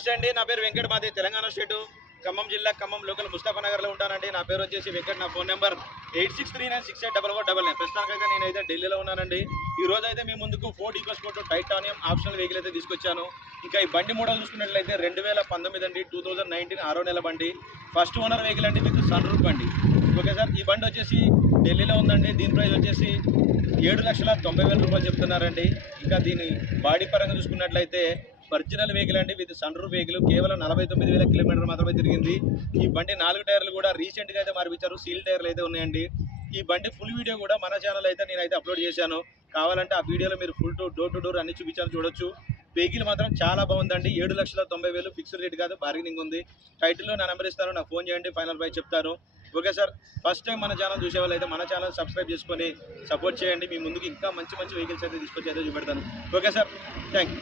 నమస్తే అండి. నా పేరు వెంకట్. మాది తెలంగాణ స్టేటు ఖమ్మం జిల్లా ఖమ్మం లోకల్ ముస్తాఫానగర్లో ఉంటానండి. నా పేరు వచ్చేసి వెంకట్. నా ఫోన్ నెంబర్ 8639684499. ప్రస్తుతానికైతే నేనైతే ఢిల్లీలో ఉన్నానండి. ఈ రోజు అయితే మీ ముందుకు Ford EcoSport titanium optional vehicle అయితే తీసుకొచ్చాను. ఇంకా ఈ బండి మోడల్ చూసుకున్నట్లయితే 2019 అండి, 2019 6వ నెల బండి. ఫస్ట్ ఓనర్ వెహికల్ అండి, విత్ సన్ రూఫ్ బండి. ఓకే సార్, ఈ బండి వచ్చేసి ఢిల్లీలో ఉందండి. దీని ప్రైస్ వచ్చేసి 7,90,000 రూపాయలు చెప్తున్నారండి. ఇంకా దీని బాడీ పరంగా చూసుకున్నట్లయితే ఒరిజినల్ వెహికల్ అండి, విత్ సన్ రూఫ్ వెహికల్. కేవలం 49,000 కిలోమీటర్ మాత్రమే తిరిగింది. ఈ బండి 4 టైర్లు కూడా రీసెంట్గా అయితే మార్పించారు. సీల్ టైర్లు అయితే ఉన్నాయండి. ఈ బండి ఫుల్ వీడియో కూడా మన ఛానల్ అయితే నేనైతే అప్లోడ్ చేశాను. కావాలంటే ఆ వీడియోలో మీరు ఫుల్ డోర్ టు డోర్ అన్ని చూపించాను, చూడొచ్చు. వెహికల్ మాత్రం చాలా బాగుందండి. 7,90,000 ఫిక్స్డ్ రేట్ కాదు, బార్గెనింగ్ ఉంది. టైటిల్లో నా నెంబర్ ఇస్తాను, నాకు ఫోన్ చేయండి, ఫైనల్ ప్రైస్ చెప్తాను. ఓకే సార్, ఫస్ట్ టైం మన ఛానల్ చూసే వాళ్ళు అయితే మన ఛానల్ సబ్స్క్రైబ్ చేసుకొని సపోర్ట్ చేయండి. మీ ముందుకు ఇంకా మంచి మంచి వెహికల్స్ అయితే తీసుకొచ్చి అయితే చూపెడతాను. Okay sir, thank you.